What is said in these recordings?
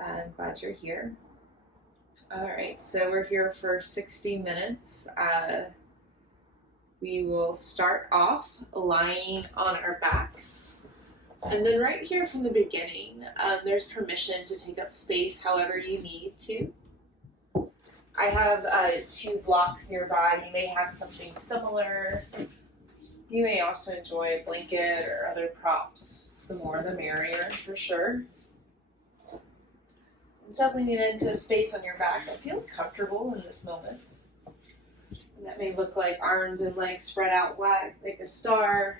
I'm glad you're here. All right, so we're here for 60 minutes. We will start off lying on our backs. And then right here from the beginning, there's permission to take up space however you need to. I have 2 blocks nearby. You may have something similar. You may also enjoy a blanket or other props. The more the merrier, for sure. And settling into a space on your back that feels comfortable in this moment. And that may look like arms and legs spread out wide like a star.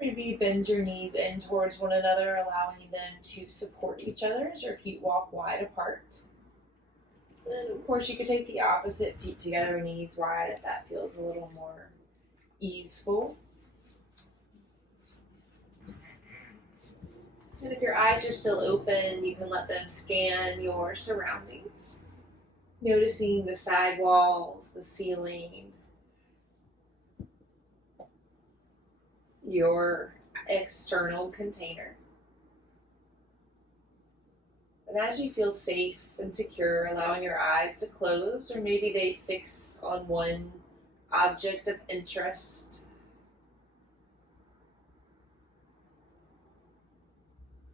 Maybe bend your knees in towards one another, allowing them to support each other as your feet walk wide apart. Then, of course, you could take the opposite, feet together, knees wide, if that feels a little more easeful. And if your eyes are still open, you can let them scan your surroundings, noticing the side walls, the ceiling, your external container. And as you feel safe and secure, allowing your eyes to close, or maybe they fix on one object of interest.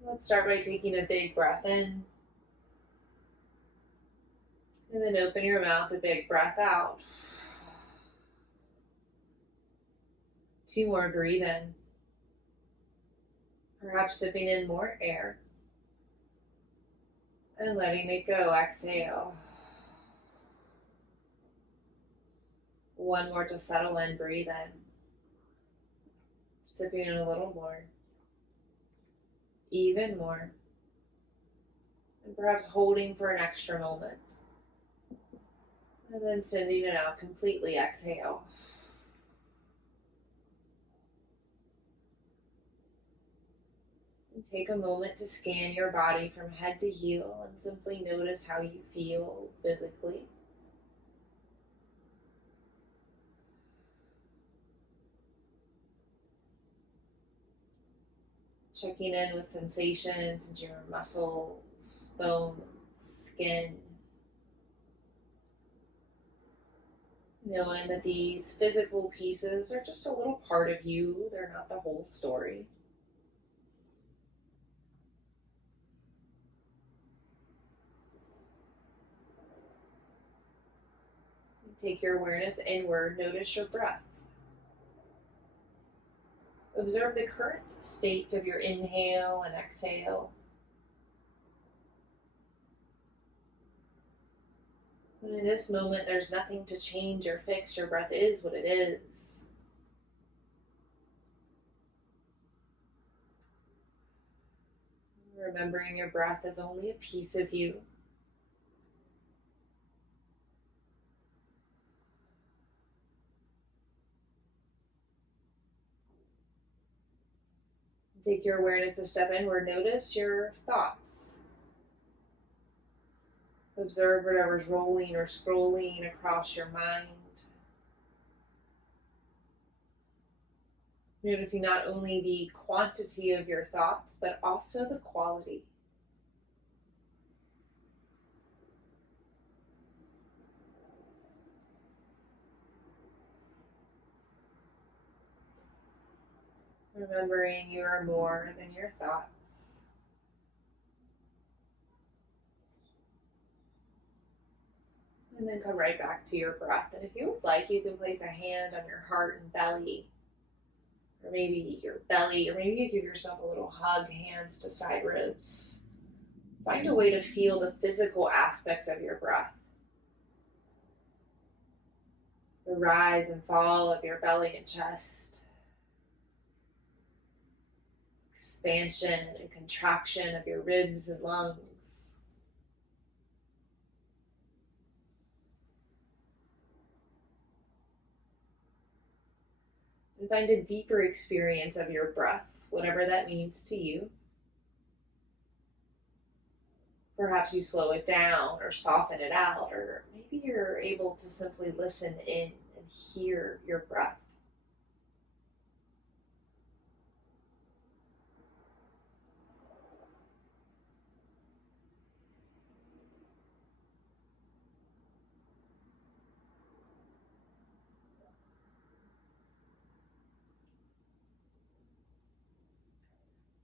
Let's start by taking a big breath in. And then open your mouth, a big breath out. 2 more, breathe in. Perhaps sipping in more air. And letting it go, exhale. 1 more to settle in, breathe in. Sipping in a little more. Even more. And perhaps holding for an extra moment. And then sending it out completely, exhale. And take a moment to scan your body from head to heel and simply notice how you feel physically. Checking in with sensations into your muscles, bones, skin. Knowing that these physical pieces are just a little part of you, they're not the whole story. Take your awareness inward, notice your breath. Observe the current state of your inhale and exhale. And in this moment, there's nothing to change or fix. Your breath is what it is. Remembering your breath is only a piece of you. Take your awareness a step inward. Notice your thoughts. Observe whatever's rolling or scrolling across your mind. Noticing not only the quantity of your thoughts, but also the quality. Remembering you are more than your thoughts. And then come right back to your breath. And if you would like, you can place a hand on your heart and belly. Or maybe your belly, or maybe you give yourself a little hug, hands to side ribs. Find a way to feel the physical aspects of your breath. The rise and fall of your belly and chest. Expansion and contraction of your ribs and lungs. And find a deeper experience of your breath, whatever that means to you. Perhaps you slow it down or soften it out, or maybe you're able to simply listen in and hear your breath.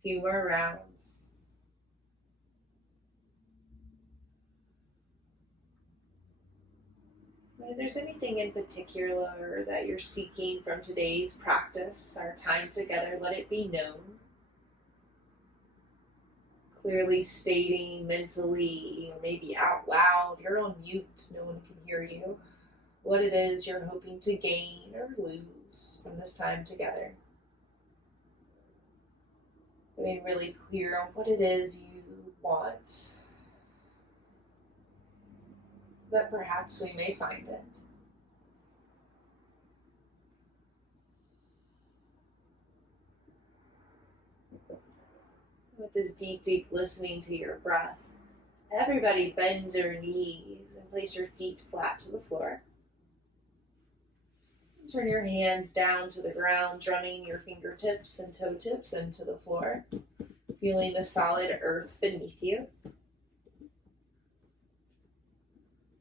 Few more rounds. If there's anything in particular that you're seeking from today's practice, our time together, let it be known. Clearly stating mentally, or maybe out loud, you're on mute, no one can hear you, what it is you're hoping to gain or lose from this time together. Getting really clear on what it is you want, so that perhaps we may find it. With this deep, deep listening to your breath, everybody bend your knees and place your feet flat to the floor. Turn your hands down to the ground, drumming your fingertips and toe tips into the floor, feeling the solid earth beneath you.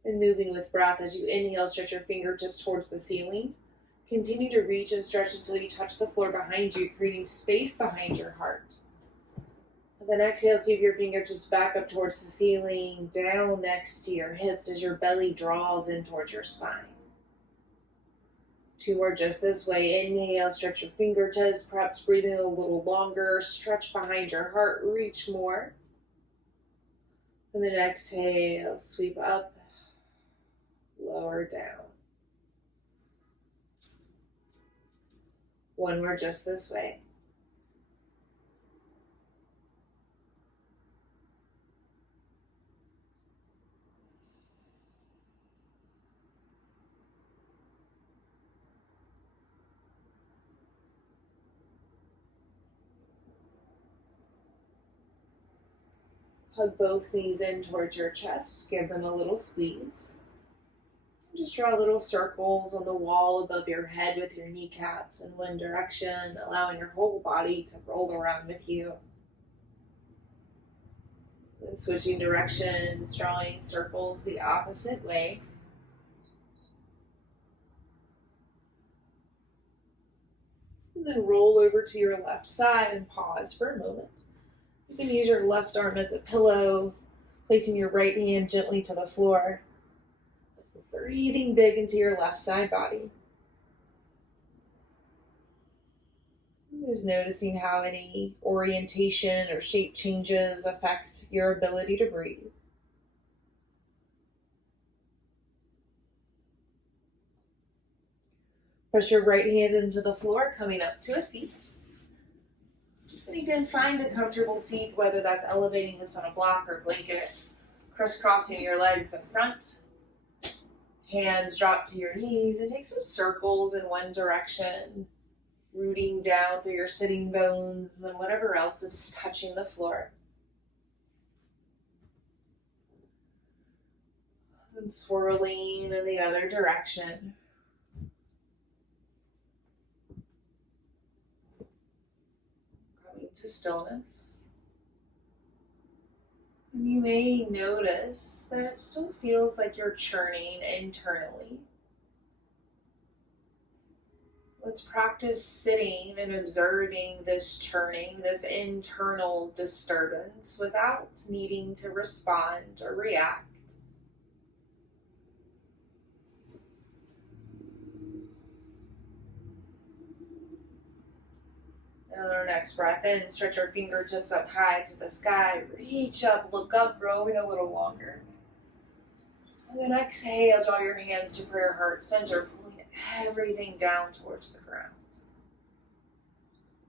And moving with breath as you inhale, stretch your fingertips towards the ceiling. Continue to reach and stretch until you touch the floor behind you, creating space behind your heart. And then exhale, sweep your fingertips back up towards the ceiling, down next to your hips as your belly draws in towards your spine. 2 more just this way. Inhale, stretch your fingertips, perhaps breathing a little longer, stretch behind your heart, reach more. And then exhale, sweep up, lower down. 1 more just this way. Hug both knees in towards your chest. Give them a little squeeze. Just draw little circles on the wall above your head with your kneecaps in one direction, allowing your whole body to roll around with you. And switching directions, drawing circles the opposite way. And then roll over to your left side and pause for a moment. You can use your left arm as a pillow, placing your right hand gently to the floor. Breathing big into your left side body. Just noticing how any orientation or shape changes affect your ability to breathe. Press your right hand into the floor, coming up to a seat. And you can find a comfortable seat, whether that's elevating hips on a block or blanket, crisscrossing your legs in front. Hands drop to your knees and take some circles in one direction, rooting down through your sitting bones and then whatever else is touching the floor. And swirling in the other direction. Coming to stillness. And you may notice that it still feels like you're churning internally. Let's practice sitting and observing this churning, this internal disturbance without needing to respond or react. And on our next breath in, stretch our fingertips up high to the sky. Reach up, look up, growing a little longer. And then exhale, draw your hands to prayer heart center, pulling everything down towards the ground.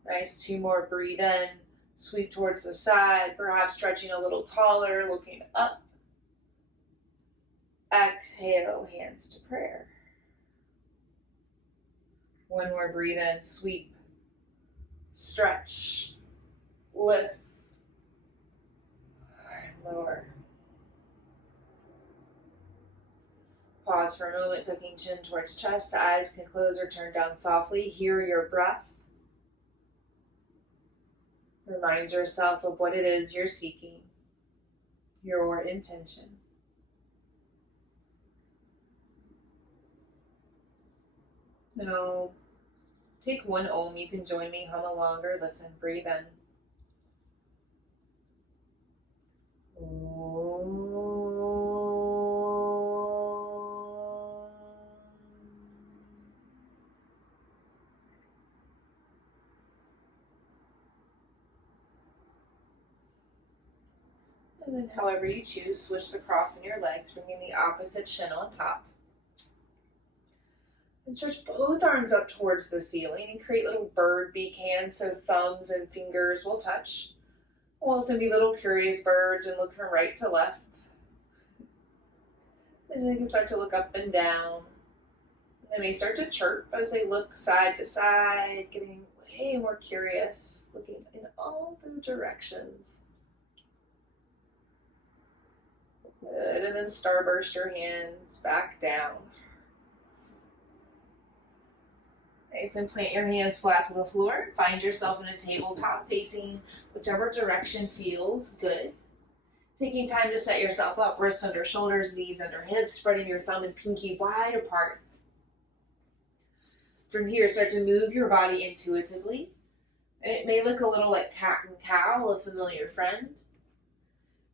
Nice, 2 more, breathe in, sweep towards the side, perhaps stretching a little taller, looking up. Exhale, hands to prayer. 1 more, breathe in, sweep. Stretch, lift, lower. Pause for a moment, tucking chin towards chest. Eyes can close or turn down softly. Hear your breath. Remind yourself of what it is you're seeking, your intention. And I'll take 1 Om. You can join me, hum along or listen. Breathe in. And then however you choose, switch the cross in your legs, bringing the opposite shin on top. And stretch both arms up towards the ceiling and create little bird beak hands so thumbs and fingers will touch. We'll let them be little curious birds and look from right to left. Then they can start to look up and down. They may start to chirp as they look side to side, getting way more curious, looking in all the directions. Good, and then starburst your hands back down. Nice, and plant your hands flat to the floor. Find yourself in a tabletop facing whichever direction feels good. Taking time to set yourself up, wrists under shoulders, knees under hips, spreading your thumb and pinky wide apart. From here, start to move your body intuitively. And it may look a little like cat and cow, a familiar friend.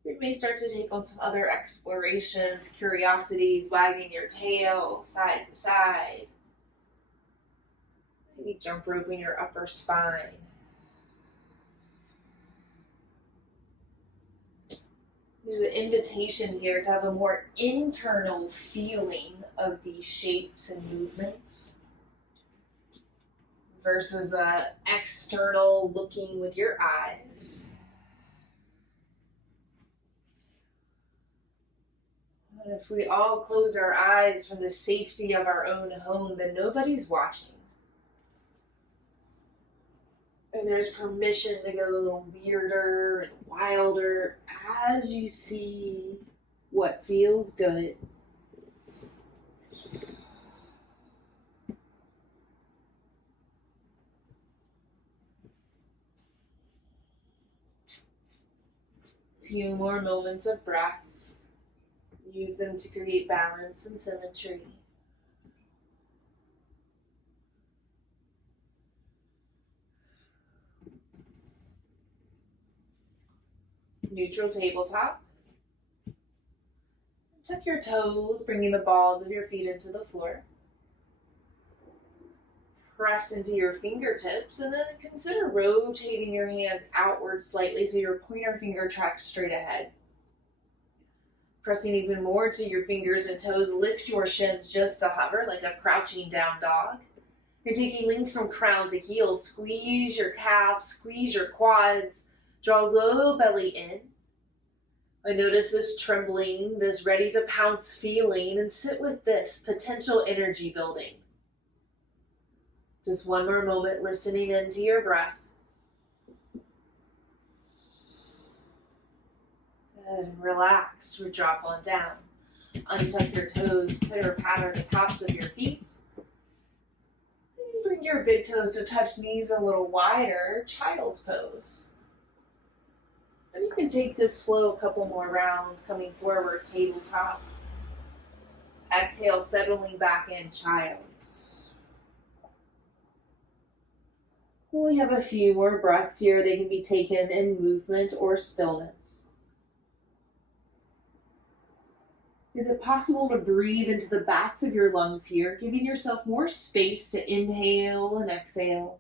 You may start to take on some other explorations, curiosities, wagging your tail side to side. Maybe jump roping your upper spine. There's an invitation here to have a more internal feeling of these shapes and movements versus external looking with your eyes. And if we all close our eyes from the safety of our own home, then nobody's watching. And there's permission to get a little weirder and wilder as you see what feels good. Few more moments of breath. Use them to create balance and symmetry. Neutral tabletop. Tuck your toes, bringing the balls of your feet into the floor. Press into your fingertips, and then consider rotating your hands outward slightly so your pointer finger tracks straight ahead. Pressing even more to your fingers and toes, lift your shins just to hover like a crouching down dog. You're taking length from crown to heel. Squeeze your calves, squeeze your quads, draw low belly in. I notice this trembling, this ready to pounce feeling, and sit with this potential energy building. Just one more moment listening into your breath. Good, and relax, or drop on down. Untuck your toes, pitter patter the tops of your feet. And bring your big toes to touch knees a little wider, child's pose. And you can take this flow a couple more rounds, coming forward, tabletop. Exhale, settling back in, child. We have a few more breaths here. They can be taken in movement or stillness. Is it possible to breathe into the backs of your lungs here, giving yourself more space to inhale and exhale?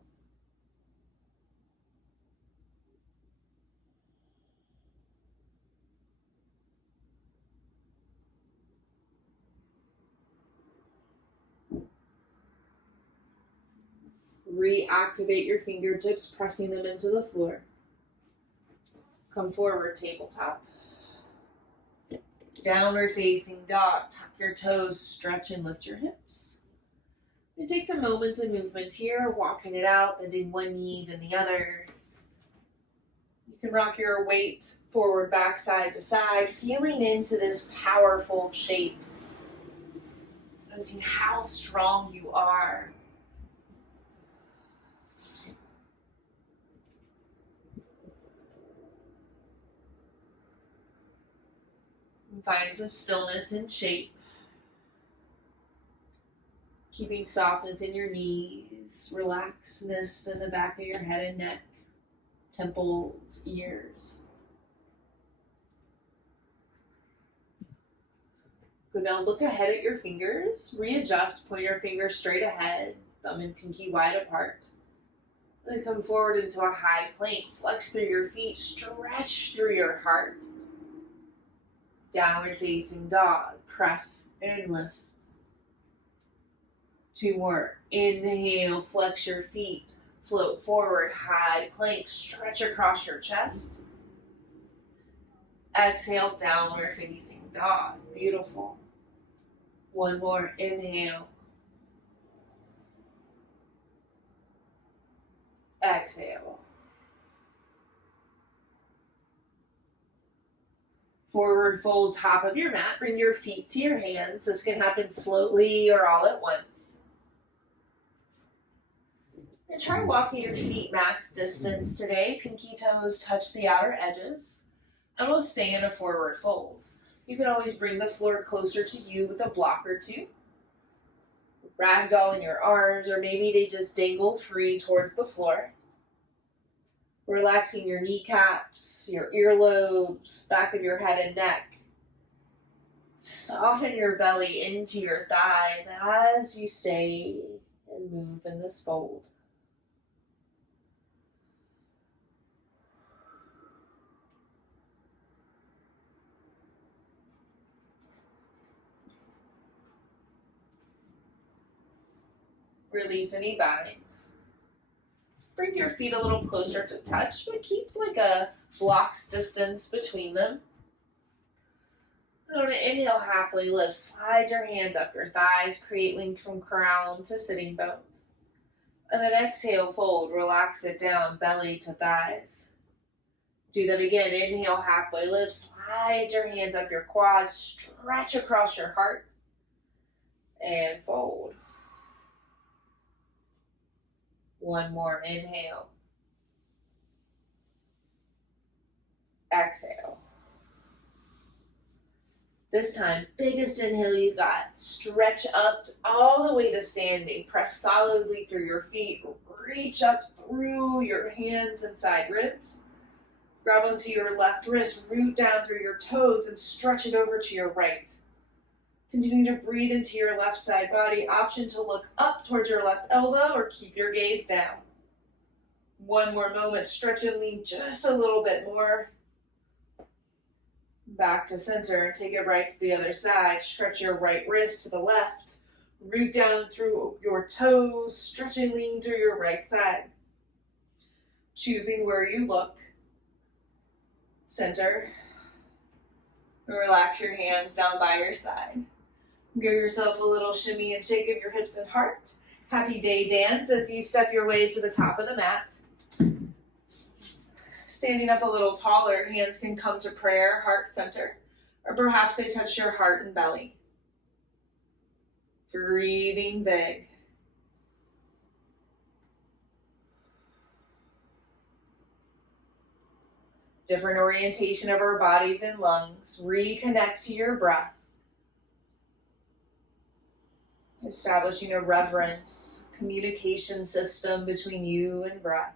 Reactivate your fingertips, pressing them into the floor. Come forward, tabletop. Downward facing dog. Tuck your toes, stretch and lift your hips. And take some moments of movements here, walking it out, bending one knee, then the other. You can rock your weight forward, back, side to side, feeling into this powerful shape. Noticing how strong you are. Find some stillness and shape. Keeping softness in your knees, relaxedness in the back of your head and neck, temples, ears. Good, now look ahead at your fingers. Readjust, point your fingers straight ahead, thumb and pinky wide apart. Then come forward into a high plank. Flex through your feet, stretch through your heart. Downward facing dog. Press and lift. 2 more. Inhale, flex your feet. Float forward, high plank. Stretch across your chest. Exhale, downward facing dog. Beautiful. 1 more. Inhale. Exhale. Forward fold top of your mat. Bring your feet to your hands. This can happen slowly or all at once. And try walking your feet max distance today. Pinky toes touch the outer edges. And we'll stay in a forward fold. You can always bring the floor closer to you with a block or two. Ragdoll in your arms, or maybe they just dangle free towards the floor. Relaxing your kneecaps, your earlobes, back of your head and neck. Soften your belly into your thighs as you stay and move in this fold. Release any binds. Bring your feet a little closer to touch, but keep like a block's distance between them. On an inhale, halfway lift, slide your hands up your thighs, create length from crown to sitting bones. And then exhale, fold, relax it down, belly to thighs. Do that again, inhale, halfway lift, slide your hands up your quads, stretch across your heart, and fold. 1 more, inhale. Exhale. This time, biggest inhale you got. Stretch up all the way to standing. Press solidly through your feet. Reach up through your hands and side ribs. Grab onto your left wrist, root down through your toes, and stretch it over to your right. Continue to breathe into your left side body. Option to look up towards your left elbow or keep your gaze down. 1 more moment. Stretch and lean just a little bit more. Back to center and take it right to the other side. Stretch your right wrist to the left. Root down through your toes. Stretch and lean through your right side. Choosing where you look. Center. And relax your hands down by your side. Give yourself a little shimmy and shake of your hips and heart. Happy day dance as you step your way to the top of the mat. Standing up a little taller, hands can come to prayer, heart center, or perhaps they touch your heart and belly. Breathing big. Different orientation of our bodies and lungs. Reconnect to your breath. Establishing a reverence, communication system between you and breath.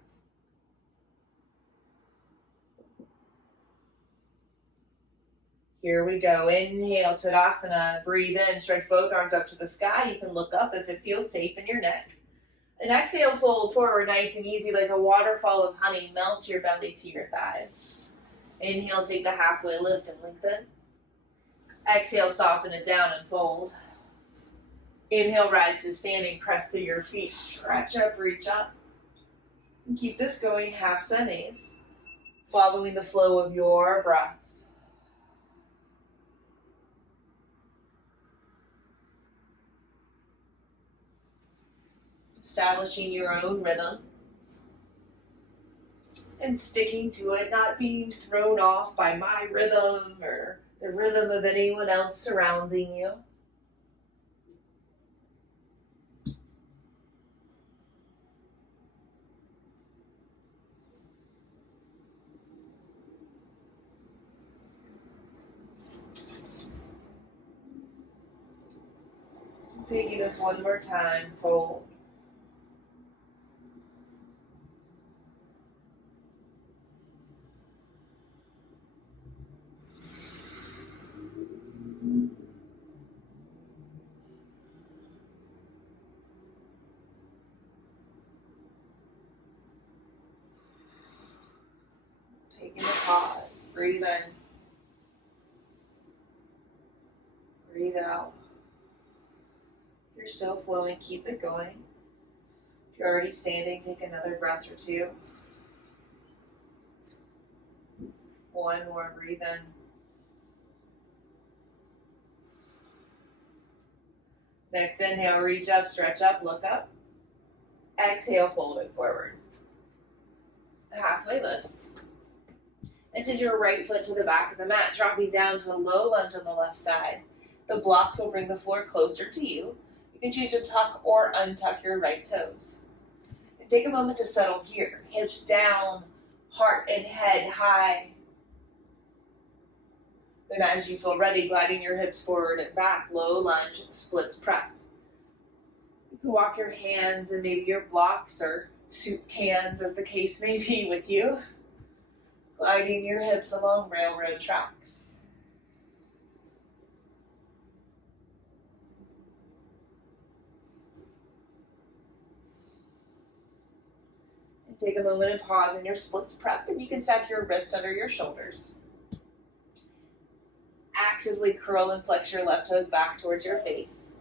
Here we go. Inhale, Tadasana. Breathe in, stretch both arms up to the sky. You can look up if it feels safe in your neck. And exhale, fold forward nice and easy like a waterfall of honey. Melt your belly to your thighs. Inhale, take the halfway lift and lengthen. Exhale, soften it down and fold. Inhale, rise to standing, press through your feet, stretch up, reach up. And keep this going, half semis, following the flow of your breath. Establishing your own rhythm and sticking to it, not being thrown off by my rhythm or the rhythm of anyone else surrounding you. Taking this one more time, fold. Taking a pause. Breathe in. Breathe out. If you're still flowing, keep it going. If you're already standing, take another breath or two. One more, breathe in. Next inhale, reach up, stretch up, look up. Exhale, fold it forward. Halfway lift. And send your right foot to the back of the mat, dropping down to a low lunge on the left side. The blocks will bring the floor closer to you. You can choose to tuck or untuck your right toes. And take a moment to settle here. Hips down, heart and head high. Then as you feel ready, gliding your hips forward and back, low lunge, splits prep. You can walk your hands and maybe your blocks or soup cans, as the case may be, with you. Gliding your hips along railroad tracks. And take a moment and pause in your splits prep, and you can stack your wrist under your shoulders. Actively curl and flex your left toes back towards your face.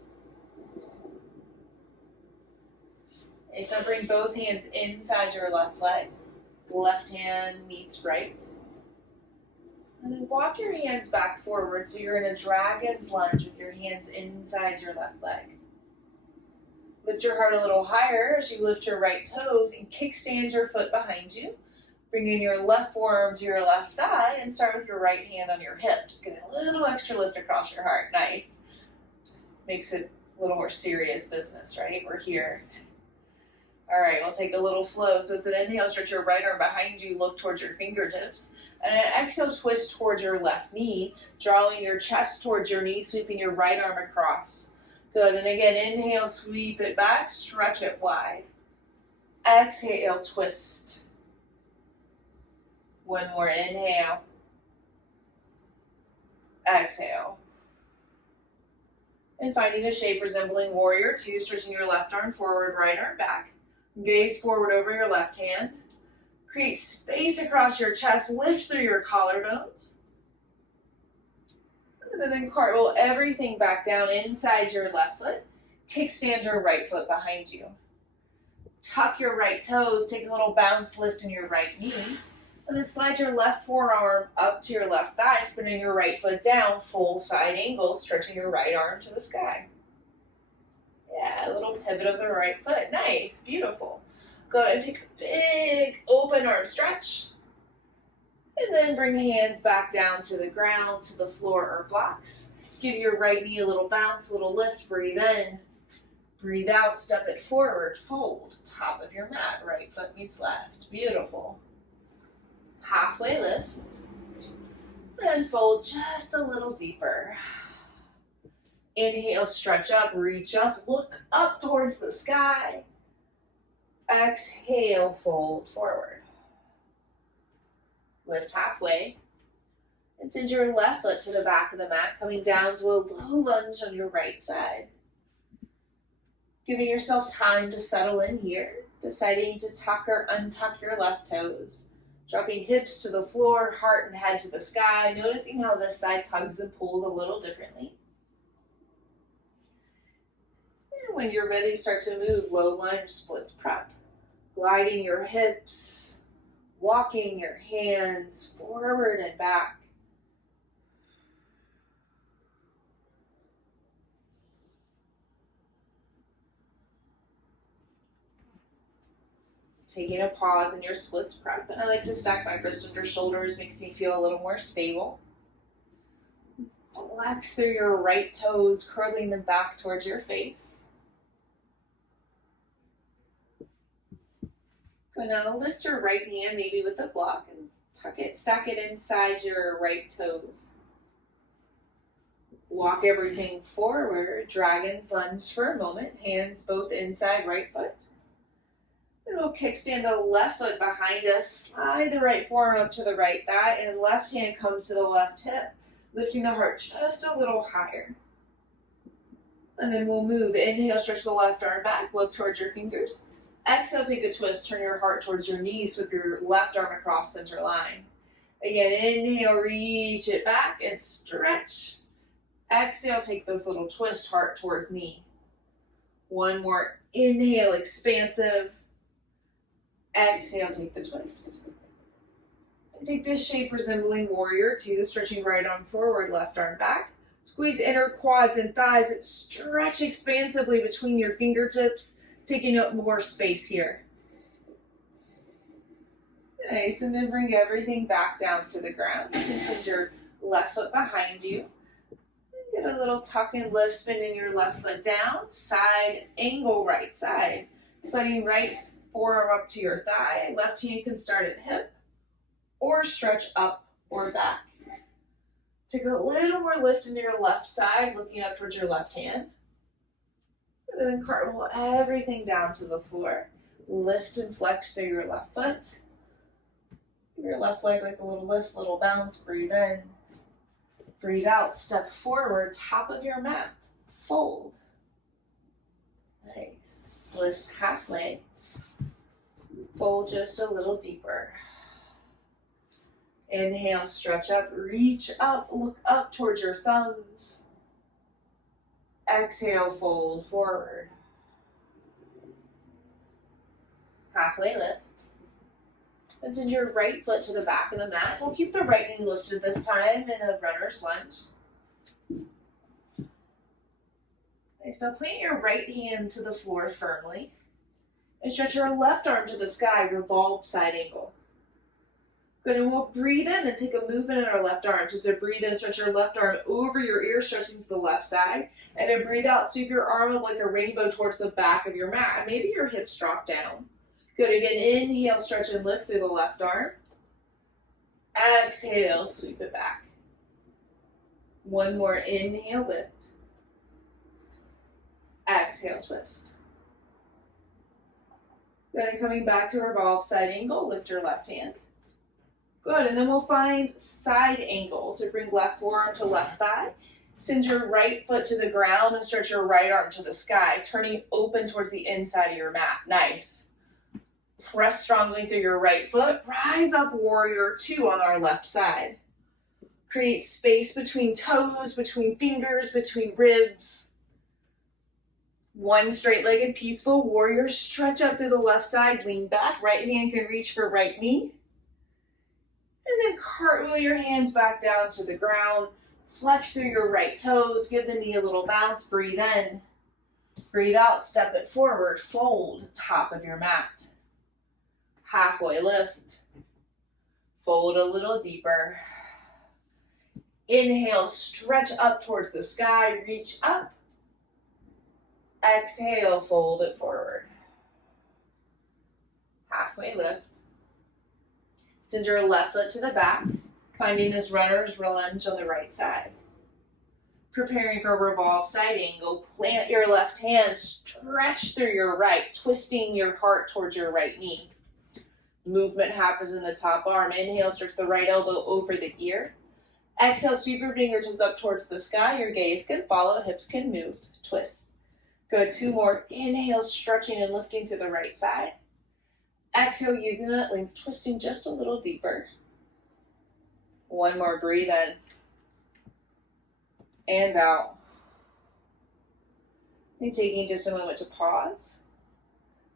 And so bring both hands inside your left leg. Left hand meets right. And then walk your hands back forward so you're in a dragon's lunge with your hands inside your left leg. Lift your heart a little higher as you lift your right toes and kickstand your foot behind you. Bring in your left forearm to your left thigh and start with your right hand on your hip. Just getting a little extra lift across your heart. Nice. Just makes it a little more serious business, right? We're here. All right, we'll take a little flow. So it's an inhale, stretch your right arm behind you, look towards your fingertips. And an exhale, twist towards your left knee, drawing your chest towards your knee, sweeping your right arm across. Good, and again, inhale, sweep it back, stretch it wide. Exhale, twist. One more inhale. Exhale. And finding a shape resembling warrior two, stretching your left arm forward, right arm back. Gaze forward over your left hand. Create space across your chest, lift through your collarbones. And then cartwheel everything back down inside your left foot. Kickstand your right foot behind you. Tuck your right toes, take a little bounce lift in your right knee. And then slide your left forearm up to your left thigh, spinning your right foot down, full side angle, stretching your right arm to the sky. Yeah, a little pivot of the right foot. Nice, beautiful. Go ahead and take a big open arm stretch. And then bring hands back down to the ground, to the floor or blocks. Give your right knee a little bounce, a little lift. Breathe in. Breathe out, step it forward, fold. Top of your mat, right foot meets left. Beautiful. Halfway lift. And fold just a little deeper. Inhale, stretch up, reach up, look up towards the sky. Exhale, fold forward. Lift halfway. And send your left foot to the back of the mat, coming down to a low lunge on your right side. Giving yourself time to settle in here, deciding to tuck or untuck your left toes. Dropping hips to the floor, heart and head to the sky, noticing how this side tugs and pulls a little differently. And when you're ready, start to move, low lunge, splits prep. Gliding your hips, walking your hands forward and back. Taking a pause in your splits prep, and I like to stack my wrist under shoulders, makes me feel a little more stable. Flex through your right toes, curling them back towards your face. Good, now lift your right hand, maybe with the block, and tuck it, stack it inside your right toes. Walk everything forward, dragon's lunge for a moment, hands both inside right foot. And we'll kickstand the left foot behind us, slide the right forearm up to the right thigh, and left hand comes to the left hip, lifting the heart just a little higher. And then we'll move. Inhale, stretch the left arm back, look towards your fingers. Exhale, take a twist, turn your heart towards your knees with your left arm across center line. Again, inhale, reach it back and stretch. Exhale, take this little twist, heart towards knee. One more, inhale, expansive. Exhale, take the twist. And take this shape resembling warrior two, stretching right arm forward, left arm back. Squeeze inner quads and thighs and stretch expansively between your fingertips, taking up more space here. Nice, and then bring everything back down to the ground. You can send your left foot behind you. Get a little tuck and lift, spinning your left foot down, side angle, right side. Sliding right forearm up to your thigh. Left hand can start at hip or stretch up or back. Take a little more lift into your left side, looking up towards your left hand. And then cartwheel everything down to the floor. Lift and flex through your left foot. Give your left leg like a little lift, little bounce. Breathe in. Breathe out. Step forward, top of your mat. Fold. Nice. Lift halfway. Fold just a little deeper. Inhale, stretch up, reach up, look up towards your thumbs. Exhale, fold forward. Halfway lift. And send your right foot to the back of the mat. We'll keep the right knee lifted this time in a runner's lunge. Nice. Now plant your right hand to the floor firmly. And stretch your left arm to the sky, revolve side angle. Good, and we'll breathe in and take a movement in our left arm. So breathe in, stretch your left arm over your ear, stretching to the left side. And then breathe out, sweep your arm up like a rainbow towards the back of your mat. And maybe your hips drop down. Good, again, inhale, stretch and lift through the left arm. Exhale, sweep it back. One more, inhale, lift. Exhale, twist. Good, and coming back to revolve side angle, lift your left hand. Good, and then we'll find side angle. So bring left forearm to left thigh. Send your right foot to the ground and stretch your right arm to the sky, turning open towards the inside of your mat. Nice. Press strongly through your right foot. Rise up, warrior two on our left side. Create space between toes, between fingers, between ribs. One straight-legged peaceful warrior. Stretch up through the left side, lean back. Right hand can reach for right knee. And then cartwheel your hands back down to the ground. Flex through your right toes. Give the knee a little bounce. Breathe in. Breathe out. Step it forward. Fold. Top of your mat. Halfway lift. Fold a little deeper. Inhale. Stretch up towards the sky. Reach up. Exhale. Fold it forward. Halfway lift. Send your left foot to the back, finding this runner's lunge on the right side. Preparing for revolve side angle, plant your left hand, stretch through your right, twisting your heart towards your right knee. Movement happens in the top arm. Inhale, stretch the right elbow over the ear. Exhale, sweep your fingertips up towards the sky. Your gaze can follow, hips can move. Twist. Good, two more. Inhale, stretching and lifting to the right side. Exhale, using that length, twisting just a little deeper. One more, breathe in. And out. And taking just a moment to pause.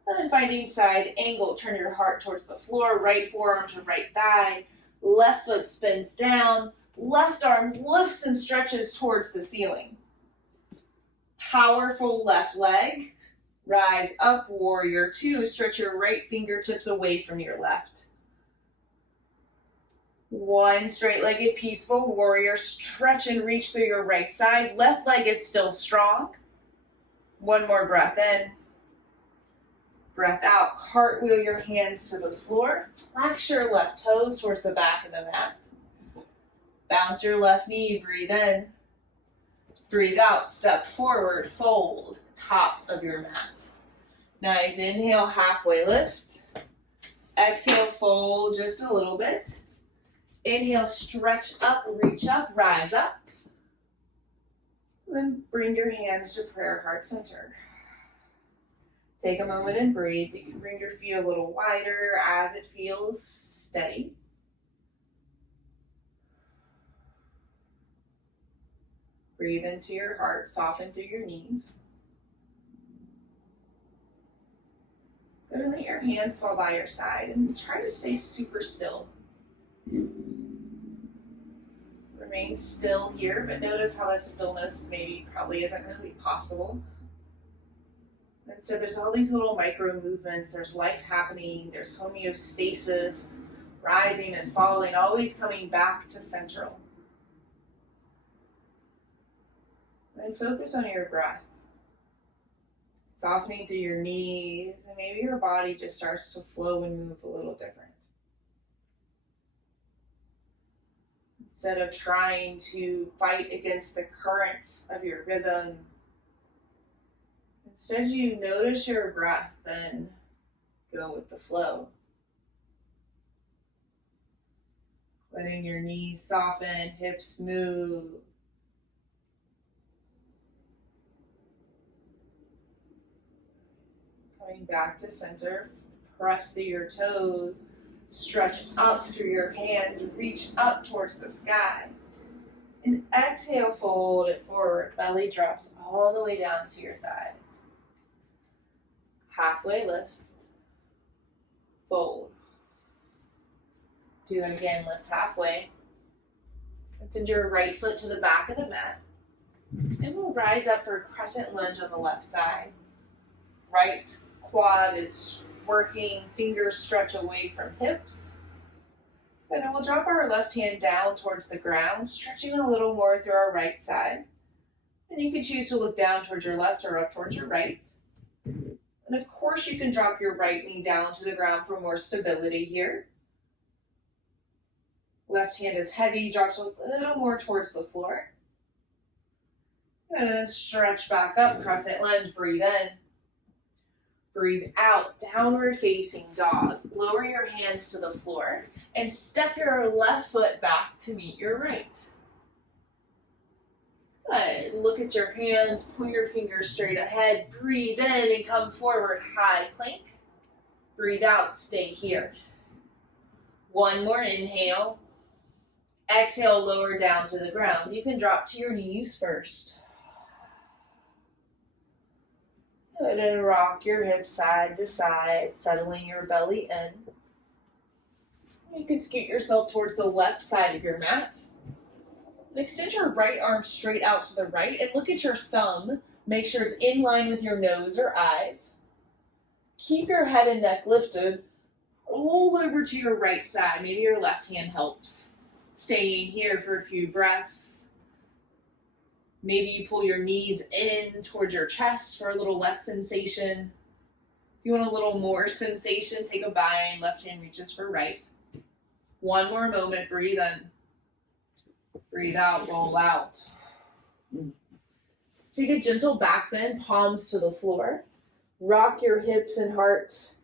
And then finding side angle, turn your heart towards the floor, right forearm to right thigh. Left foot spins down. Left arm lifts and stretches towards the ceiling. Powerful left leg. Rise up, warrior two. Stretch your right fingertips away from your left. One, straight-legged peaceful warrior. Stretch and reach through your right side. Left leg is still strong. One more breath in. Breath out. Cartwheel your hands to the floor. Flex your left toes towards the back of the mat. Bounce your left knee. Breathe in. Breathe out, step forward, fold, top of your mat. Nice, inhale, halfway lift. Exhale, fold just a little bit. Inhale, stretch up, reach up, rise up. Then bring your hands to prayer heart center. Take a moment and breathe. You can bring your feet a little wider as it feels steady. Breathe into your heart, soften through your knees. Go to let your hands fall by your side and try to stay super still. Remain still here, but notice how this stillness probably isn't really possible. And so there's all these little micro movements, there's life happening, there's homeostasis, rising and falling, always coming back to central. And focus on your breath. Softening through your knees, and maybe your body just starts to flow and move a little different. Instead of trying to fight against the current of your rhythm, instead you notice your breath and go with the flow. Letting your knees soften, hips move. Coming back to center, press through your toes, stretch up through your hands, reach up towards the sky. And exhale, fold it forward, belly drops all the way down to your thighs. Halfway lift, fold. Do it again, lift halfway. And send your right foot to the back of the mat. And we'll rise up for a crescent lunge on the left side. Right quad is working, fingers stretch away from hips. Then we'll drop our left hand down towards the ground, stretching a little more through our right side. And you can choose to look down towards your left or up towards your right. And of course you can drop your right knee down to the ground for more stability here. Left hand is heavy, drops a little more towards the floor. And then stretch back up, crescent lunge, breathe in. Breathe out, downward facing dog. Lower your hands to the floor and step your left foot back to meet your right. Good. Look at your hands, point your fingers straight ahead. Breathe in and come forward, high plank. Breathe out, stay here. One more inhale. Exhale, lower down to the ground. You can drop to your knees first. Good, and rock your hips side to side, settling your belly in. You can scoot yourself towards the left side of your mat. Extend your right arm straight out to the right and look at your thumb. Make sure it's in line with your nose or eyes. Keep your head and neck lifted. Roll over to your right side. Maybe your left hand helps. Staying here for a few breaths. Maybe you pull your knees in towards your chest for a little less sensation. If you want a little more sensation, take a bind, left hand reaches for right. One more moment, breathe in. Breathe out, roll out. Take a gentle back bend, palms to the floor. Rock your hips and heart,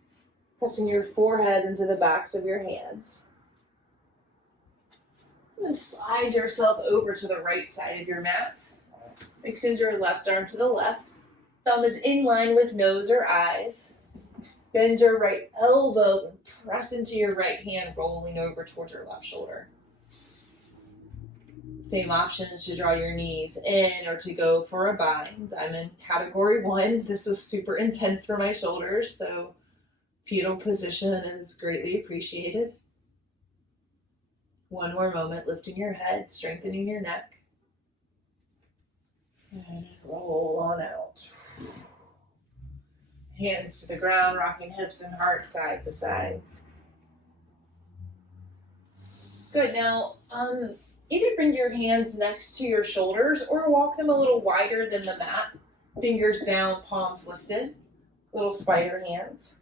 pressing your forehead into the backs of your hands. And then slide yourself over to the right side of your mat. Extend your left arm to the left. Thumb is in line with nose or eyes. Bend your right elbow and press into your right hand, rolling over towards your left shoulder. Same options to draw your knees in or to go for a bind. I'm in category 1. This is super intense for my shoulders, so fetal position is greatly appreciated. One more moment, lifting your head, strengthening your neck. And roll on out. Hands to the ground, rocking hips and heart side to side. Good. Now, either bring your hands next to your shoulders or walk them a little wider than the mat. Fingers down, palms lifted. Little spider hands.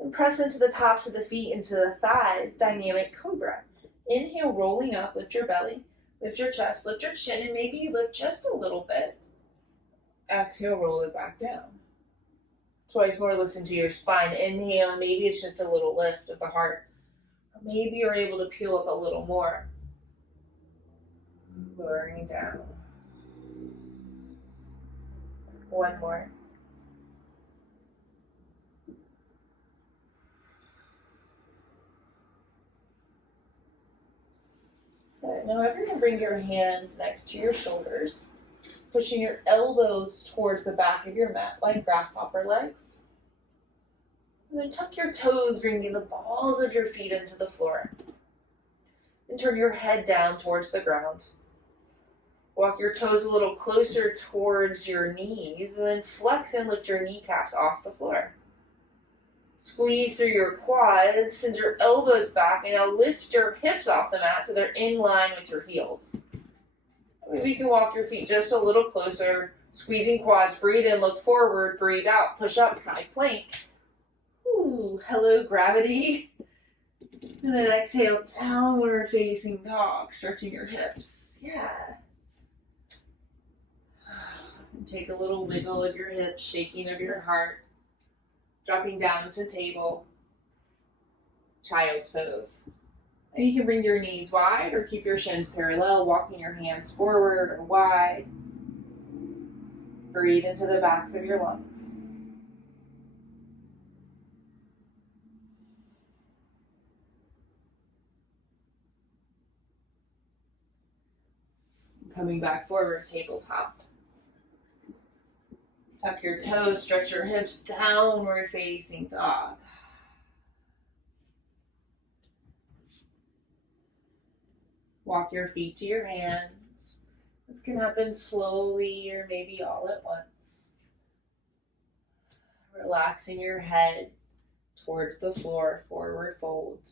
And press into the tops of the feet, into the thighs, dynamic Cobra. Inhale, rolling up, lift your belly. Lift your chest, lift your chin, and maybe you lift just a little bit. Exhale, roll it back down. Twice more, listen to your spine. Inhale, and maybe it's just a little lift of the heart. Or maybe you're able to peel up a little more. Lowering down. One more. Good. Now everyone bring your hands next to your shoulders, pushing your elbows towards the back of your mat like grasshopper legs. And then tuck your toes, bringing the balls of your feet into the floor. And turn your head down towards the ground. Walk your toes a little closer towards your knees, and then flex and lift your kneecaps off the floor. Squeeze through your quads, send your elbows back, and now lift your hips off the mat so they're in line with your heels. Maybe you can walk your feet just a little closer, squeezing quads, breathe in, look forward, breathe out, push up, high plank. Ooh, hello gravity. And then exhale, downward facing dog, stretching your hips. Yeah. And take a little wiggle of your hips, shaking of your heart. Dropping down to table. Child's pose. And you can bring your knees wide or keep your shins parallel, walking your hands forward or wide. Breathe into the backs of your lungs. Coming back forward, tabletop. Tuck your toes, stretch your hips, downward facing dog. Walk your feet to your hands. This can happen slowly or maybe all at once. Relaxing your head towards the floor, forward fold.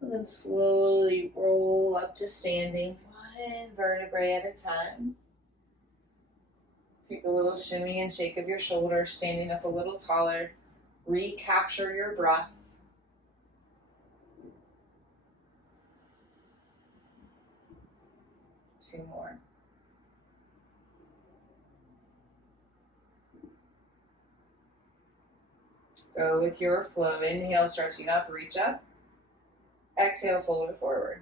And then slowly roll up to standing, one vertebrae at a time. Take a little shimmy and shake of your shoulders, standing up a little taller. Recapture your breath. Two more. Go with your flow. Inhale, stretching up, reach up. Exhale, fold it forward.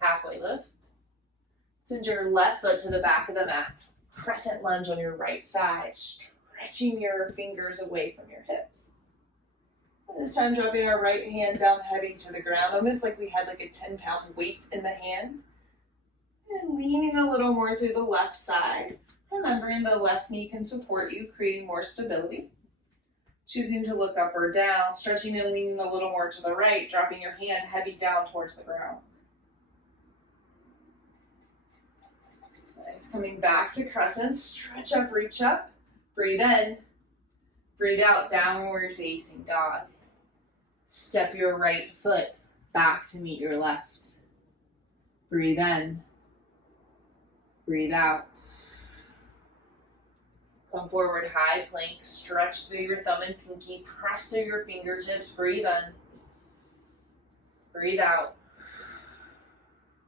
Halfway lift. Send your left foot to the back of the mat. Crescent lunge on your right side, stretching your fingers away from your hips. And this time, dropping our right hand down heavy to the ground, almost like we had like a 10-pound weight in the hand. And leaning a little more through the left side, remembering the left knee can support you, creating more stability. Choosing to look up or down, stretching and leaning a little more to the right, dropping your hand heavy down towards the ground. Nice, coming back to crescent, stretch up, reach up, breathe in, breathe out, downward facing dog. Step your right foot back to meet your left. Breathe in, breathe out. Come forward, high plank, stretch through your thumb and pinky, press through your fingertips, breathe in, breathe out.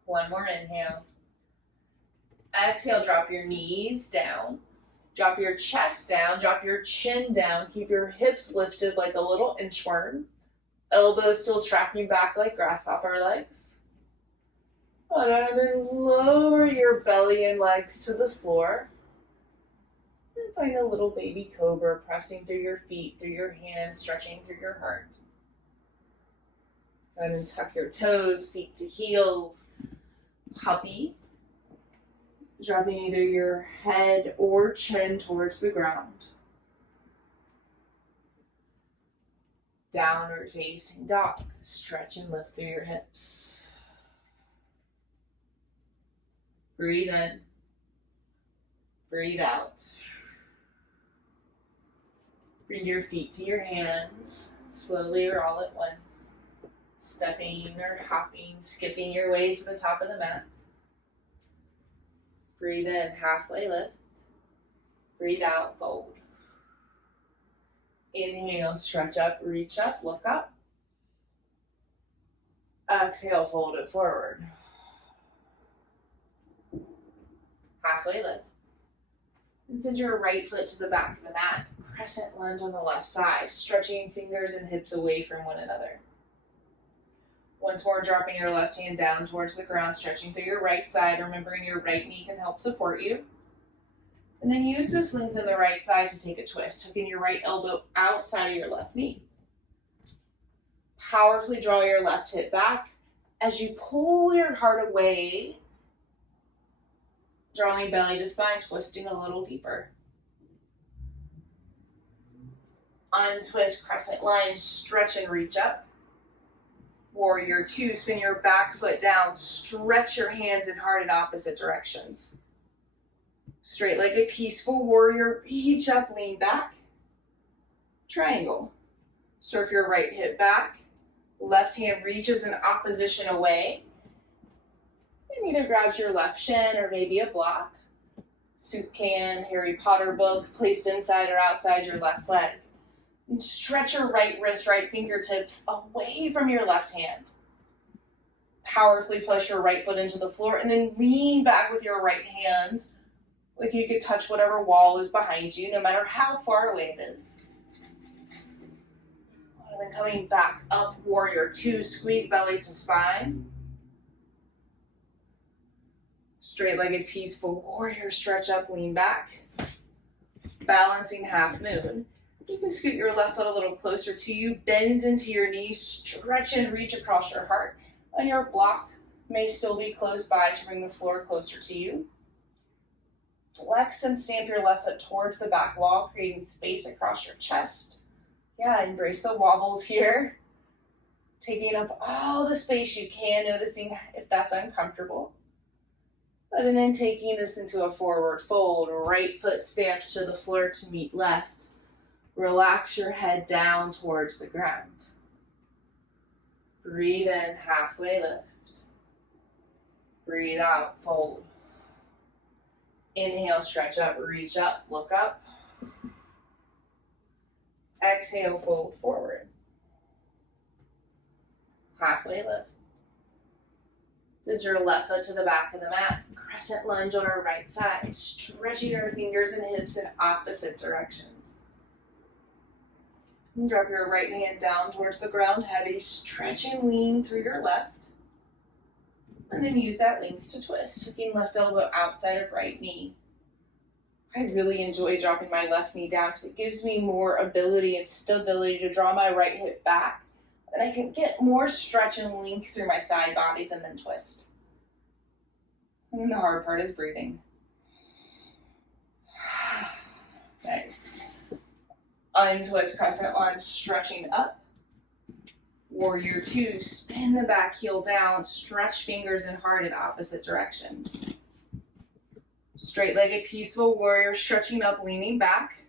One more inhale. Exhale, drop your knees down, drop your chest down, drop your chin down, keep your hips lifted like a little inchworm, elbows still tracking back like grasshopper legs. And then lower your belly and legs to the floor. And find a little baby cobra, pressing through your feet, through your hands, stretching through your heart. And then tuck your toes, seat to heels, puppy. Dropping either your head or chin towards the ground. Downward facing dog. Stretch and lift through your hips. Breathe in. Breathe out. Bring your feet to your hands, slowly or all at once. Stepping or hopping, skipping your way to the top of the mat. Breathe in, halfway lift. Breathe out, fold. Inhale, stretch up, reach up, look up. Exhale, fold it forward. Halfway lift. And send your right foot to the back of the mat. Crescent lunge on the left side, stretching fingers and hips away from one another. Once more, dropping your left hand down towards the ground, stretching through your right side, remembering your right knee can help support you. And then use this length in the right side to take a twist, tucking your right elbow outside of your left knee. Powerfully draw your left hip back, As you pull your heart away, drawing belly to spine, twisting a little deeper. Untwist, crescent lunge, stretch and reach up. Warrior two, spin your back foot down, stretch your hands and heart in opposite directions. Straight-legged peaceful warrior, reach up, lean back. Triangle. Surf your right hip back, left hand reaches in opposition away, and either grabs your left shin or maybe a block. Soup can, Harry Potter book, placed inside or outside your left leg. And stretch your right wrist, right fingertips away from your left hand. Powerfully push your right foot into the floor and then lean back with your right hand like you could touch whatever wall is behind you, no matter how far away it is. And then coming back up, warrior two, squeeze belly to spine. Straight-legged peaceful warrior, stretch up, lean back. Balancing half moon. You can scoot your left foot a little closer to you, bend into your knees, stretch and reach across your heart, and your block may still be close by to bring the floor closer to you. Flex and stamp your left foot towards the back wall, creating space across your chest. Yeah, embrace the wobbles here. Taking up all the space you can, noticing if that's uncomfortable. And then taking this into a forward fold, right foot stamps to the floor to meet left. Relax your head down towards the ground. Breathe in, halfway lift. Breathe out, fold. Inhale, stretch up, reach up, look up. Exhale, fold forward. Halfway lift. Send your left foot to the back of the mat. Crescent lunge on our right side, stretching your fingers and hips in opposite directions. And drop your right hand down towards the ground, heavy, stretch and lean through your left. And then use that length to twist, hooking left elbow outside of right knee. I really enjoy dropping my left knee down because it gives me more ability and stability to draw my right hip back. And I can get more stretch and length through my side bodies and then twist. And then the hard part is breathing. Nice. Untwist, crescent lunge, stretching up. Warrior two, spin the back heel down, stretch fingers and heart in opposite directions. Straight-legged peaceful warrior, stretching up, leaning back.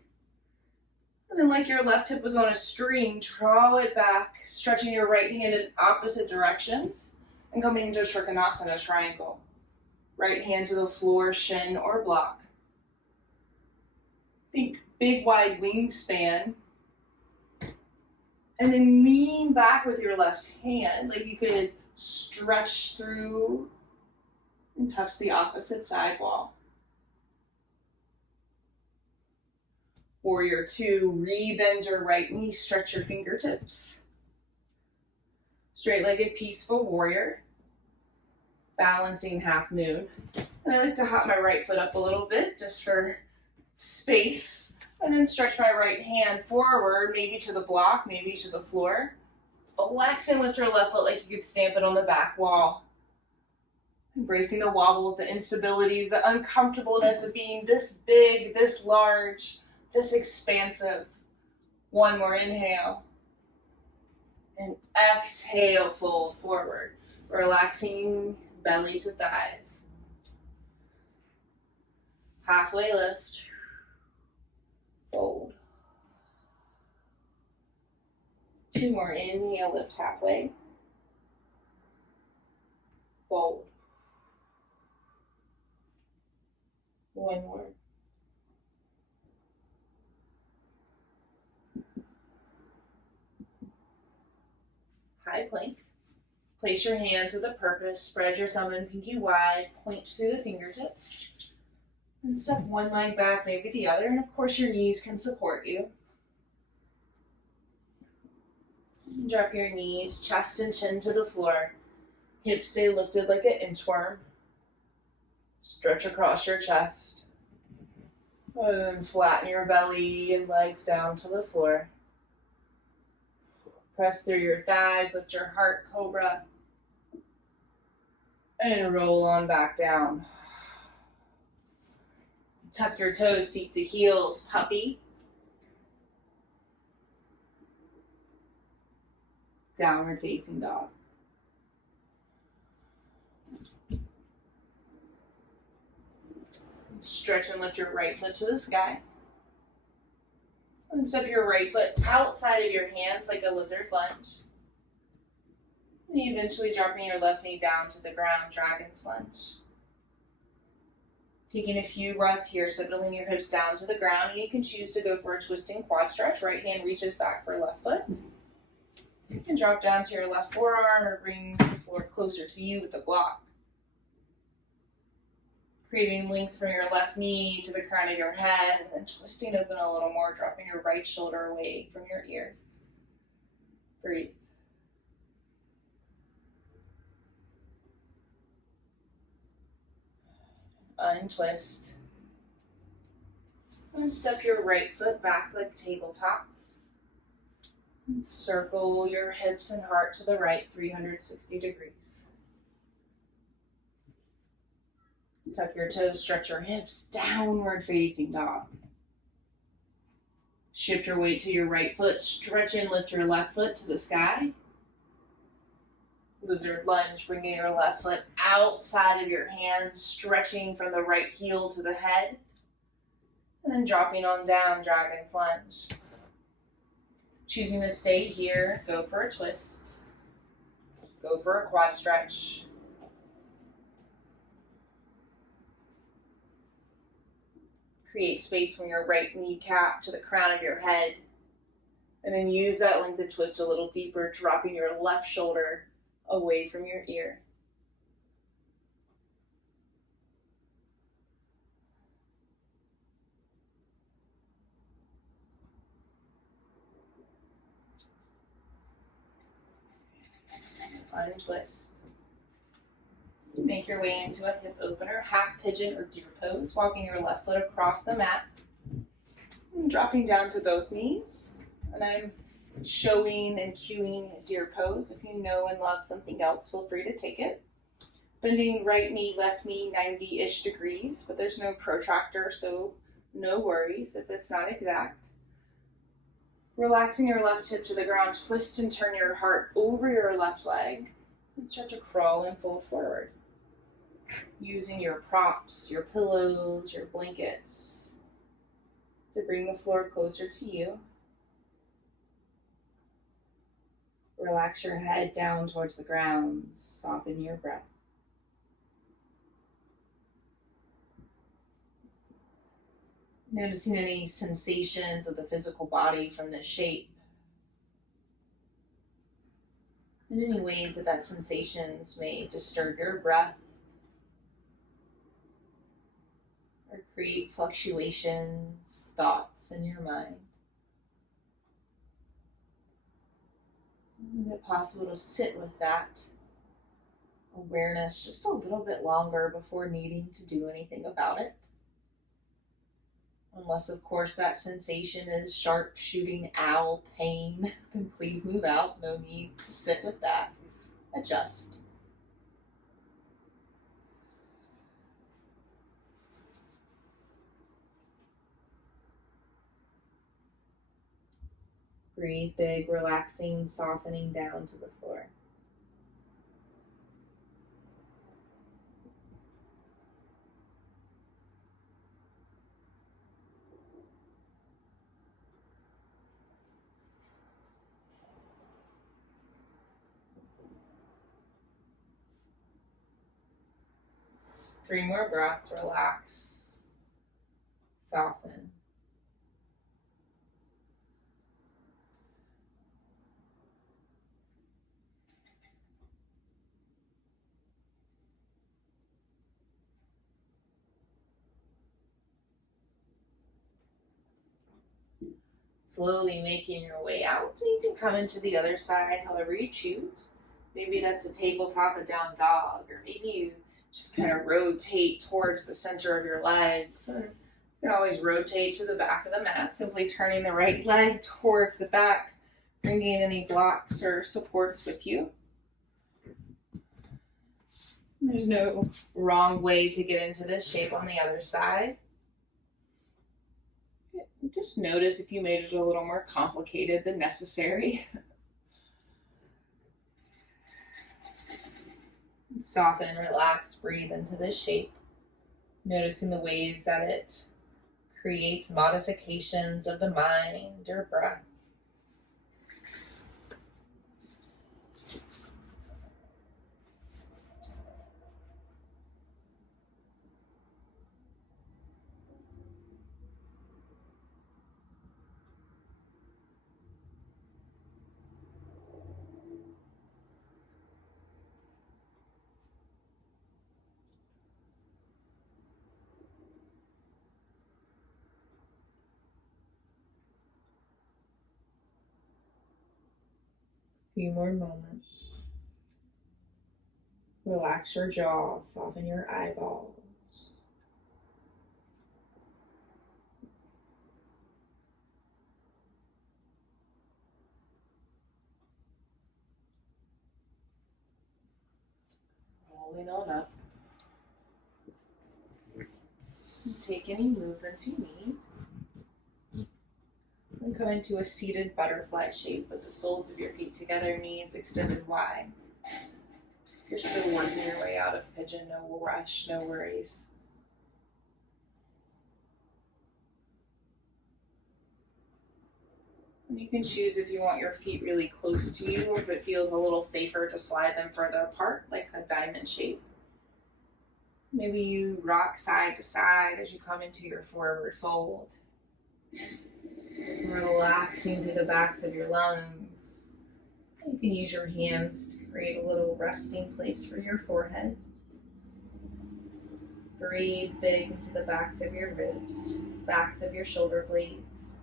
And then like your left hip was on a string, draw it back, stretching your right hand in opposite directions, and coming into Trikonasana, triangle. Right hand to the floor, shin or block. Think big wide wingspan. And then lean back with your left hand, like you could stretch through and touch the opposite side wall. Warrior two, re-bend your right knee, stretch your fingertips. Straight-legged peaceful warrior, balancing half moon. And I like to hop my right foot up a little bit just for space. And then stretch my right hand forward, maybe to the block, maybe to the floor. Flex and lift your left foot like you could stamp it on the back wall. Embracing the wobbles, the instabilities, the uncomfortableness of being this big, this large, this expansive. One more inhale. And exhale, fold forward. Relaxing belly to thighs. Halfway lift. Fold. Two more, inhale, lift halfway. Fold. One more. High plank. Place your hands with a purpose. Spread your thumb and pinky wide. Point through the fingertips. And step one leg back, maybe the other. And of course your knees can support you. Drop your knees, chest and chin to the floor. Hips stay lifted like an inchworm. Stretch across your chest. And then flatten your belly and legs down to the floor. Press through your thighs, lift your heart, Cobra. And roll on back down. Tuck your toes, seat to heels, puppy. Downward facing dog. Stretch and lift your right foot to the sky. And step your right foot outside of your hands like a lizard lunge. And eventually dropping your left knee down to the ground, dragon's lunge. Taking a few breaths here, settling your hips down to the ground, and you can choose to go for a twisting quad stretch. Right hand reaches back for left foot. You can drop down to your left forearm or bring the floor closer to you with the block. Creating length from your left knee to the crown of your head, and then twisting open a little more, dropping your right shoulder away from your ears. Breathe. Untwist. And step your right foot back like tabletop. And circle your hips and heart to the right, 360 degrees. Tuck your toes, stretch your hips, downward facing dog. Shift your weight to your right foot, stretch and lift your left foot to the sky. Lizard lunge, bringing your left foot outside of your hands, stretching from the right heel to the head. And then dropping on down, dragon's lunge. Choosing to stay here, go for a twist. Go for a quad stretch. Create space from your right kneecap to the crown of your head. And then use that length of twist a little deeper, dropping your left shoulder away from your ear. Untwist. Make your way into a hip opener, half pigeon or deer pose, walking your left foot across the mat. And dropping down to both knees. And I'm showing and cueing deer pose. If you know and love something else, feel free to take it. Bending right knee, left knee 90-ish degrees, but there's no protractor, so no worries if it's not exact. Relaxing your left hip to the ground, twist and turn your heart over your left leg and start to crawl and fold forward. Using your props, your pillows, your blankets to bring the floor closer to you. Relax your head down towards the ground, soften your breath. Noticing any sensations of the physical body from this shape. And any ways that sensations may disturb your breath or create fluctuations, thoughts in your mind. Is it possible to sit with that awareness just a little bit longer before needing to do anything about it? Unless, of course, that sensation is sharp shooting ow pain, then please move out. No need to sit with that. Adjust. Breathe big, relaxing, softening down to the floor. Three more breaths, relax, soften. Slowly making your way out. You can come into the other side however you choose. Maybe that's a tabletop, a down dog, or maybe you just kind of rotate towards the center of your legs. And you can always rotate to the back of the mat, simply turning the right leg towards the back, bringing any blocks or supports with you. There's no wrong way to get into this shape on the other side. Just notice if you made it a little more complicated than necessary. Soften, relax, breathe into this shape, noticing the ways that it creates modifications of the mind or breath. Few more moments. Relax your jaw, soften your eyeballs. Rolling on up. Take any movements you need. And come into a seated butterfly shape with the soles of your feet together, knees extended wide. You're still working your way out of pigeon, no rush, no worries. And you can choose if you want your feet really close to you or if it feels a little safer to slide them further apart, like a diamond shape. Maybe you rock side to side as you come into your forward fold. Relaxing through the backs of your lungs. You can use your hands to create a little resting place for your forehead. Breathe big into the backs of your ribs, backs of your shoulder blades.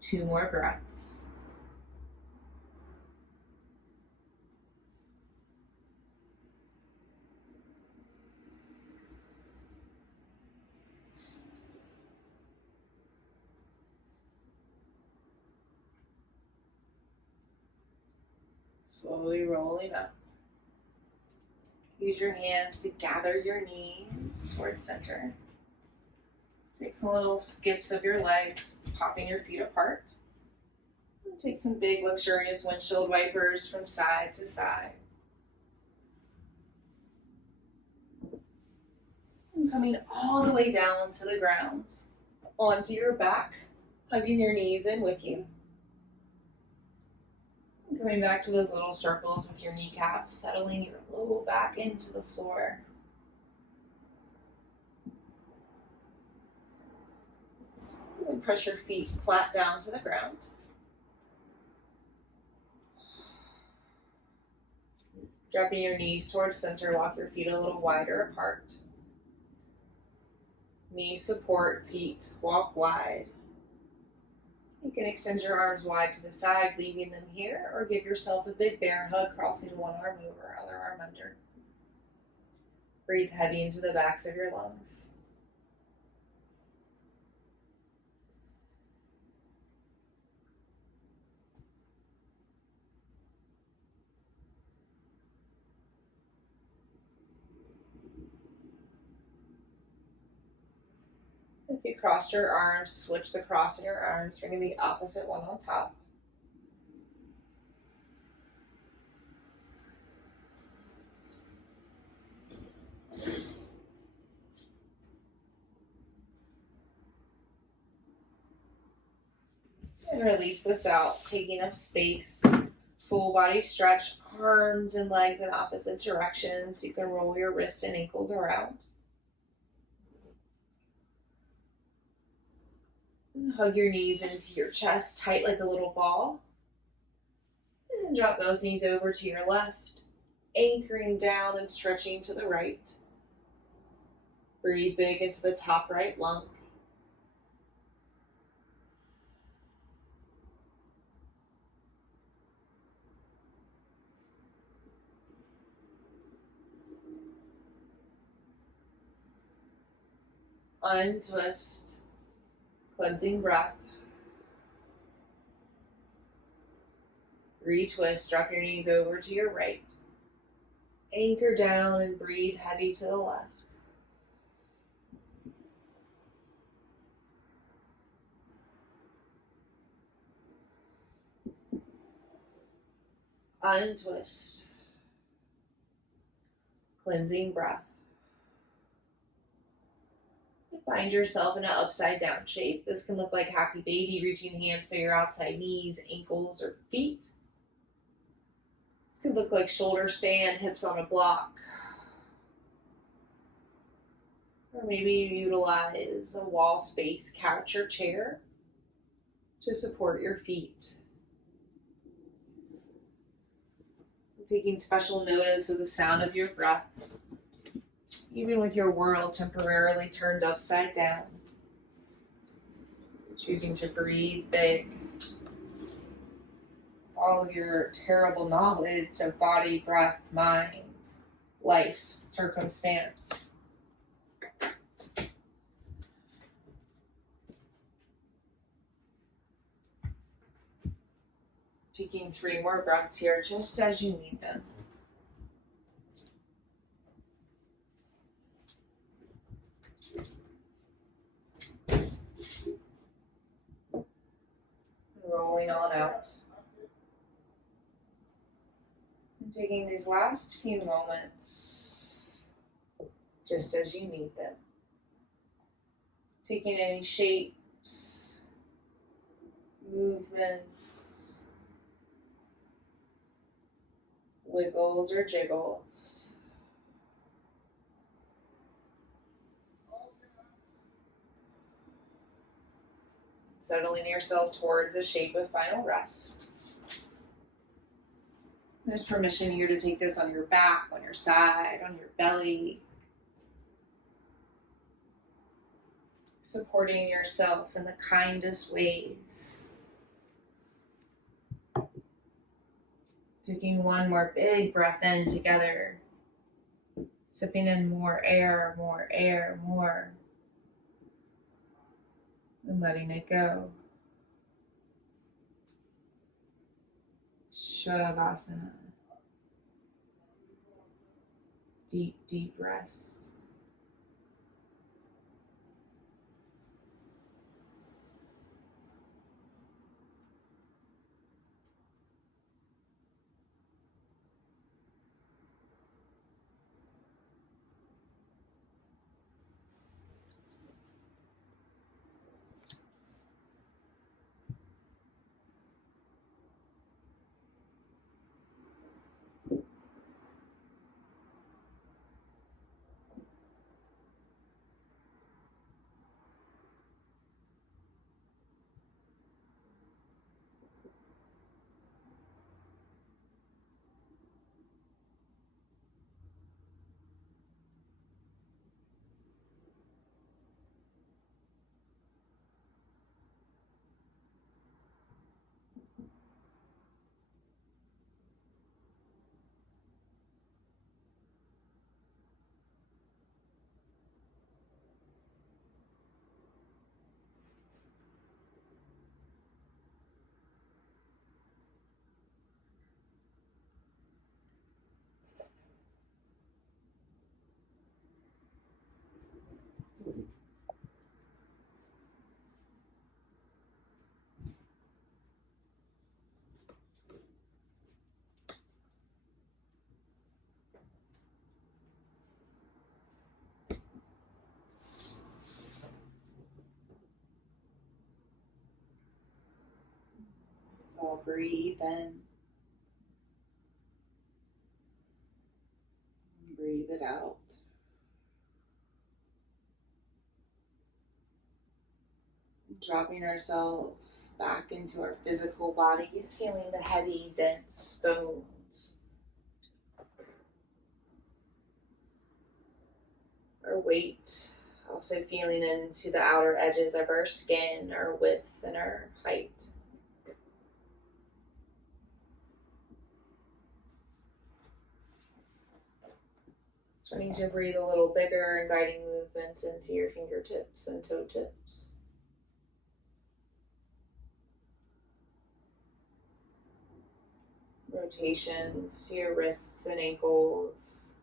Two more breaths. Slowly rolling up. Use your hands to gather your knees towards center. Take some little skips of your legs, popping your feet apart. And take some big, luxurious windshield wipers from side to side. And coming all the way down to the ground, onto your back, hugging your knees in with you. And coming back to those little circles with your kneecaps, settling your low back into the floor. And press your feet flat down to the ground. Dropping your knees towards center, walk your feet a little wider apart. Knees support, feet walk wide. You can extend your arms wide to the side, leaving them here, or give yourself a big bear hug, crossing one arm over, other arm under. Breathe heavy into the backs of your lungs. If you crossed your arms, switch the cross in your arms, bringing the opposite one on top. And release this out, taking up space. Full body stretch, arms and legs in opposite directions. You can roll your wrists and ankles around. And hug your knees into your chest, tight like a little ball. And drop both knees over to your left, anchoring down and stretching to the right. Breathe big into the top right lung. Untwist. Cleansing breath. Retwist, drop your knees over to your right. Anchor down and breathe heavy to the left. Untwist. Cleansing breath. Find yourself in an upside down shape. This can look like happy baby, reaching hands for your outside knees, ankles, or feet. This could look like shoulder stand, hips on a block. Or maybe you utilize a wall space, couch, or chair to support your feet. Taking special notice of the sound of your breath, even with your world temporarily turned upside down. Choosing to breathe big. All of your terrible knowledge of body, breath, mind, life, circumstance. Taking 3 more breaths here, just as you need them. Rolling on out. And taking these last few moments, just as you need them. Taking any shapes, movements, wiggles or jiggles. Settling yourself towards a shape of final rest. There's permission here to take this on your back, on your side, on your belly. Supporting yourself in the kindest ways. Taking one more big breath in together. Sipping in more air, more air, more. And letting it go. Shavasana. Deep, deep rest. So I'll breathe in. Breathe it out. Dropping ourselves back into our physical bodies, feeling the heavy, dense bones. Our weight, also feeling into the outer edges of our skin, our width and our height. Starting to breathe a little bigger, inviting movements into your fingertips and toe tips. rotations to your wrists and ankles,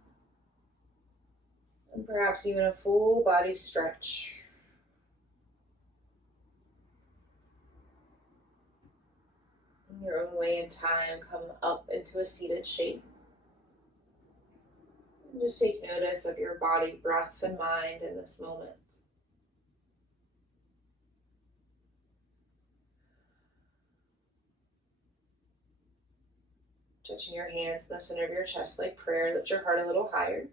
and perhaps even a full body stretch. In your own way and time, come up into a seated shape. And just take notice of your body, breath, and mind in this moment. Touching your hands in the center of your chest like prayer, lift your heart a little higher.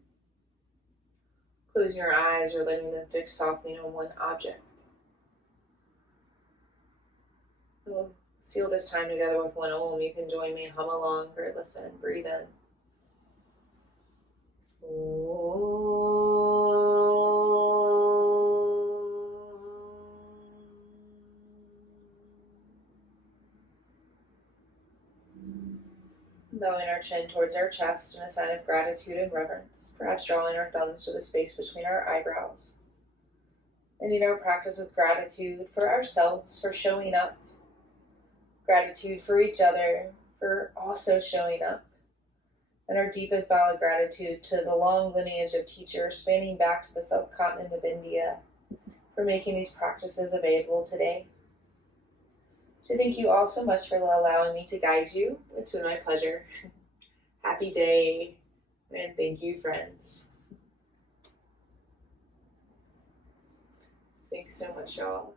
Closing your eyes or letting them fix softly on one object. And we'll seal this time together with one Om. You can join me, hum along or listen. Breathe in. Bowing our chin towards our chest in a sign of gratitude and reverence, perhaps drawing our thumbs to the space between our eyebrows. Ending our practice with gratitude for ourselves, for showing up. Gratitude for each other, for also showing up. And our deepest bow of gratitude to the long lineage of teachers spanning back to the subcontinent of India for making these practices available today. So thank you all so much for allowing me to guide you. It's been my pleasure. Happy day, and thank you, friends. Thanks so much, y'all.